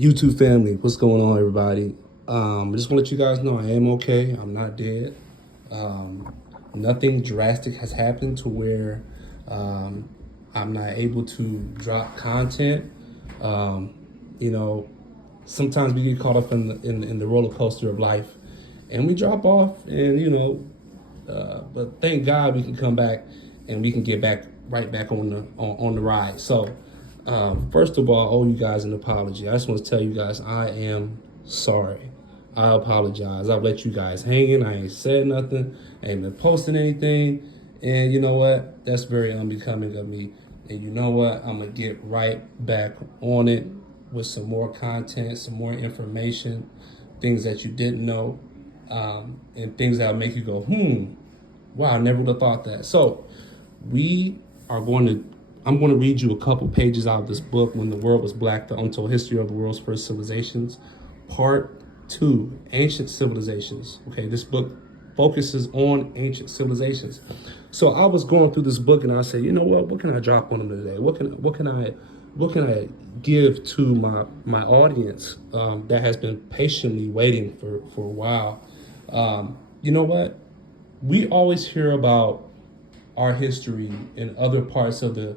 YouTube family, what's going on, everybody? I just want to let you guys know I am okay. I'm not dead. Nothing drastic has happened to where um, I'm not able to drop content. Um, you know, sometimes we get caught up in the roller coaster of life, and we drop off, and but thank God we can come back and we can get back right back on the ride. So, first of all, I owe you guys an apology. I just want to tell you guys I am sorry. I apologize. I've let you guys hanging. I ain't said nothing. I ain't been posting anything. And you know what? That's very unbecoming of me. And you know what? I'm going to get right back on it with some more content, some more information, things that you didn't know, and things that'll make you go, wow, I never would have thought that. So I'm going to read you a couple pages out of this book, When the World Was Black, The Untold History of the World's First Civilizations, Part 2, Ancient Civilizations. Okay, this book focuses on ancient civilizations. So I was going through this book and I said, you know what can I drop on them today? What can I give to my audience that has been patiently waiting for a while? You know what? We always hear about our history in other parts of the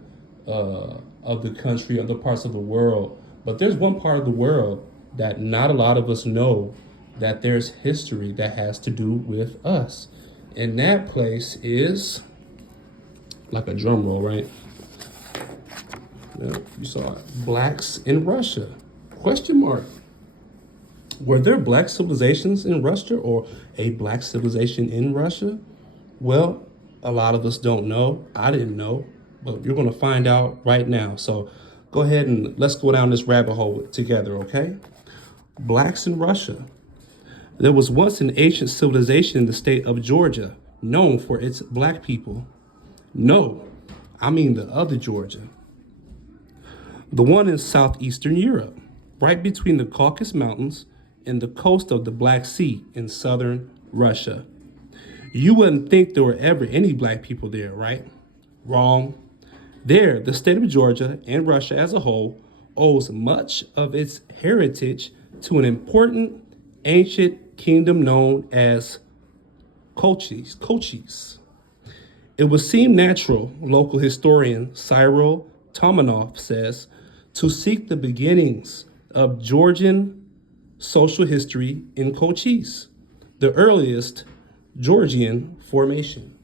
country, other parts of the world, but there's one part of the world that not a lot of us know that there's history that has to do with us, and that place is like a drum roll, right? Yeah, you saw it. Blacks in Russia? Question mark. Were there black civilizations in Russia or a black civilization in Russia? Well, a lot of us don't know. I didn't know, but you're going to find out right now. So go ahead and let's go down this rabbit hole together, okay? Blacks in Russia. There was once an ancient civilization in the state of Georgia known for its black people. No, I mean the other Georgia. The one in southeastern Europe, right between the Caucasus Mountains and the coast of the Black Sea in southern Russia. You wouldn't think there were ever any black people there, right? Wrong. There, the state of Georgia and Russia as a whole owes much of its heritage to an important ancient kingdom known as Colchis. It would seem natural, local historian Cyril Tomanov says, to seek the beginnings of Georgian social history in Colchis, the earliest Georgian formation.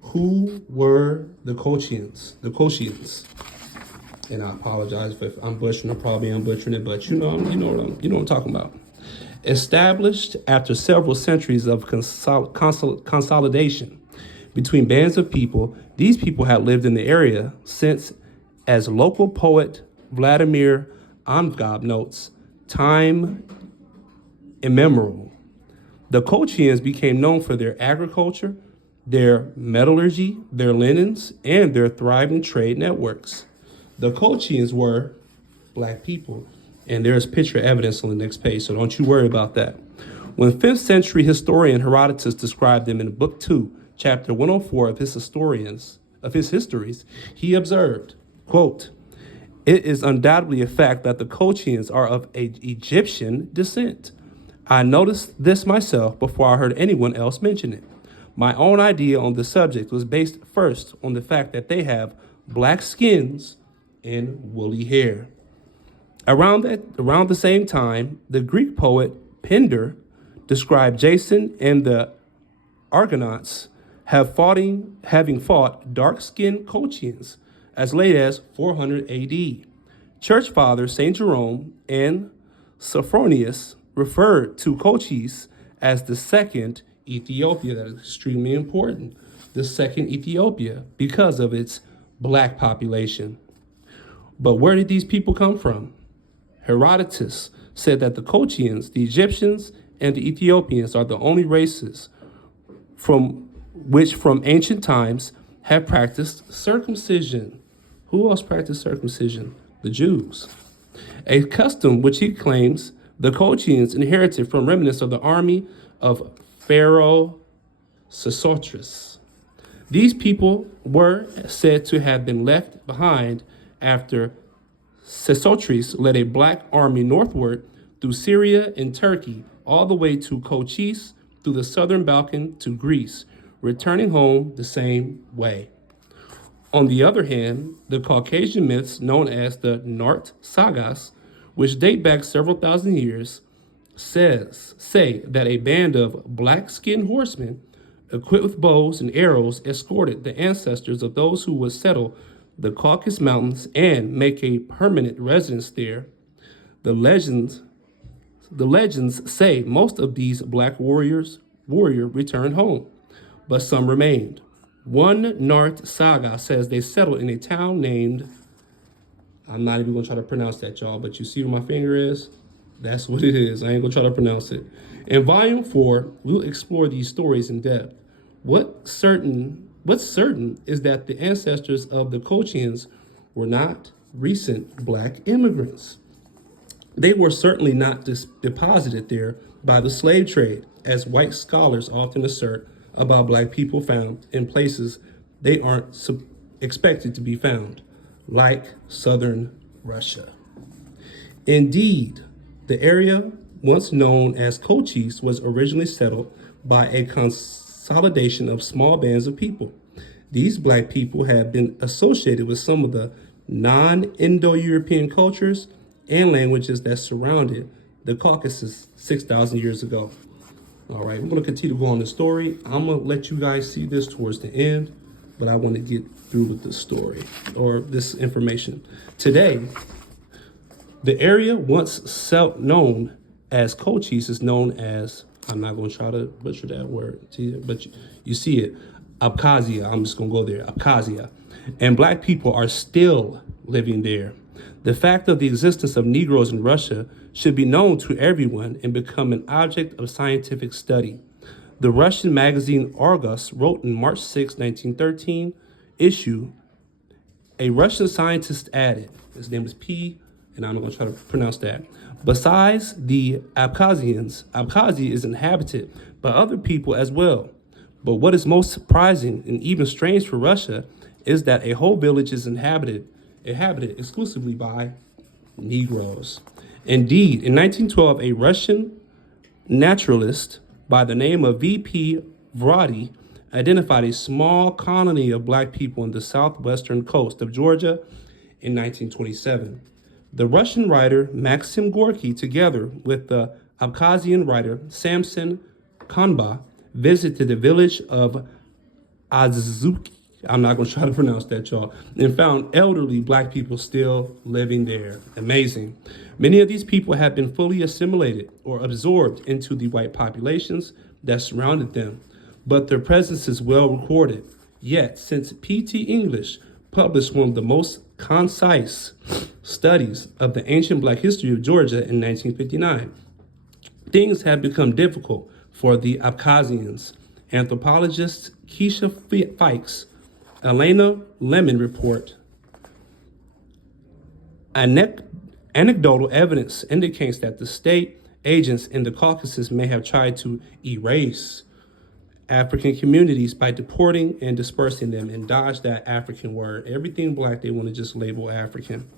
Who were the Colchians? And I apologize if I'm butchering. I probably am butchering it, but you know what I'm talking about. Established after several centuries of consolidation between bands of people, these people had lived in the area since, as local poet Vladimir Angab notes, time immemorial. The Colchians became known for their agriculture, their metallurgy, their linens, and their thriving trade networks. The Colchians were black people, and there's picture evidence on the next page, so don't you worry about that. When 5th century historian Herodotus described them in Book 2, chapter 104 of his histories, he observed, quote, "It is undoubtedly a fact that the Colchians are of Egyptian descent. I noticed this myself before I heard anyone else mention it. My own idea on the subject was based first on the fact that they have black skins and woolly hair." Around the same time, the Greek poet Pindar described Jason and the Argonauts having fought dark-skinned Colchians as late as 400 AD. Church fathers St. Jerome and Sophronius referred to Colchis as the second Ethiopia. That is extremely important. The second Ethiopia because of its black population. But where did these people come from? Herodotus said that the Colchians, the Egyptians, and the Ethiopians are the only races from ancient times have practiced circumcision. Who else practiced circumcision? The Jews. A custom which he claims the Colchians inherited from remnants of the army of Pharaoh Sesostris. These people were said to have been left behind after Sesostris led a black army northward through Syria and Turkey, all the way to Kochis, through the southern Balkan to Greece, returning home the same way. On the other hand, the Caucasian myths known as the Nart Sagas, which date back several thousand years, say that a band of black-skinned horsemen equipped with bows and arrows escorted the ancestors of those who would settle the Caucasus Mountains and make a permanent residence there. The legends say most of these black warrior returned home, but some remained. One Nart saga says they settled in a town named, I'm not even gonna try to pronounce that, y'all, but you see where my finger is? That's what it is. I ain't gonna try to pronounce it. In volume 4, we'll explore these stories in depth. What's certain is that the ancestors of the Colchians were not recent black immigrants. They were certainly not deposited there by the slave trade, as white scholars often assert about black people found in places they aren't expected to be found, like southern Russia. Indeed, the area once known as Kochis was originally settled by a consolidation of small bands of people. These black people have been associated with some of the non-Indo-European cultures and languages that surrounded the Caucasus 6,000 years ago. All right, we're going to continue to go on the story. I'm going to let you guys see this towards the end, but I want to get through with the story or this information. Today, the area once known as Kochis is known as, I'm not going to try to butcher that word, but you see it, Abkhazia. I'm just going to go there, Abkhazia. And black people are still living there. The fact of the existence of Negroes in Russia should be known to everyone and become an object of scientific study. The Russian magazine Argus wrote in March 6, 1913 issue, a Russian scientist added, his name is P, and I'm not going to try to pronounce that. Besides the Abkhazians, Abkhazia is inhabited by other people as well. But what is most surprising and even strange for Russia is that a whole village is inhabited exclusively by Negroes. Indeed, in 1912, a Russian naturalist by the name of V.P. Vrody identified a small colony of black people on the southwestern coast of Georgia in 1927. The Russian writer Maxim Gorky, together with the Abkhazian writer Samson Kanba, visited the village of Azuki, I'm not going to try to pronounce that, y'all, and found elderly black people still living there. Amazing. Many of these people had been fully assimilated or absorbed into the white populations that surrounded them, but their presence is well recorded. Yet, since P.T. English published one of the most concise studies of the ancient black history of Georgia in 1959, things have become difficult for the Abkhazians. Anthropologists Keisha Fikes, Elena Lemon report, anecdotal evidence indicates that the state agents in the Caucasus may have tried to erase African communities by deporting and dispersing them and dodge that African word. Everything black, they want to just label African.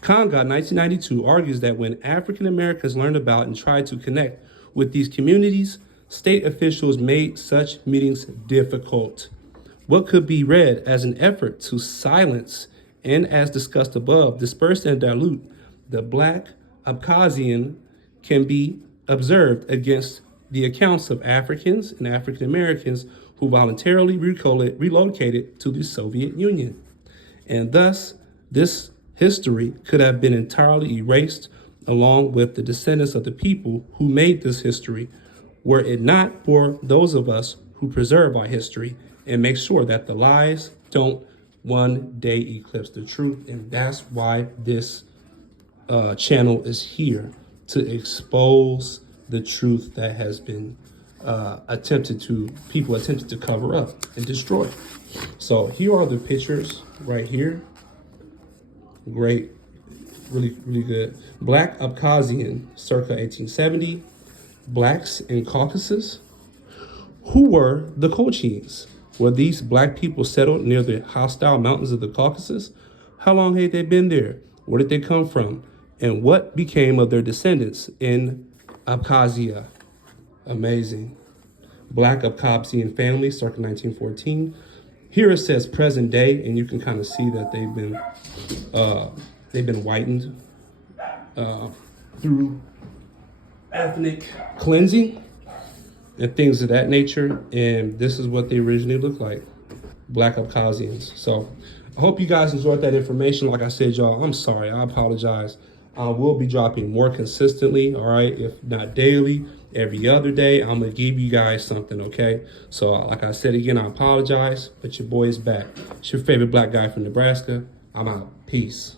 Conga, 1992, argues that when African Americans learned about and tried to connect with these communities, state officials made such meetings difficult. What could be read as an effort to silence and, as discussed above, disperse and dilute the black Abkhazian can be observed against the accounts of Africans and African Americans who voluntarily relocated to the Soviet Union. And thus, this history could have been entirely erased along with the descendants of the people who made this history, were it not for those of us who preserve our history and make sure that the lies don't one day eclipse the truth. And that's why this channel is here, to expose the truth that has been people attempted to cover up and destroy. So here are the pictures right here. Great, really, really good. Black Abkhazian, circa 1870. Blacks in Caucasus. Who were the Colchins? Were these black people settled near the hostile mountains of the Caucasus? How long had they been there? Where did they come from? And what became of their descendants in Abkhazia? Amazing. Black Abkhazian family, circa 1914. Here it says present day, and you can kind of see that they've been whitened through ethnic cleansing and things of that nature. And this is what they originally looked like, Black Abkhazians. So I hope you guys enjoyed that information. Like I said, y'all, I'm sorry. I apologize. We'll be dropping more consistently, all right? If not daily, every other day, I'm going to give you guys something, okay? So like I said again, I apologize, but your boy is back. It's your favorite black guy from Nebraska. I'm out. Peace.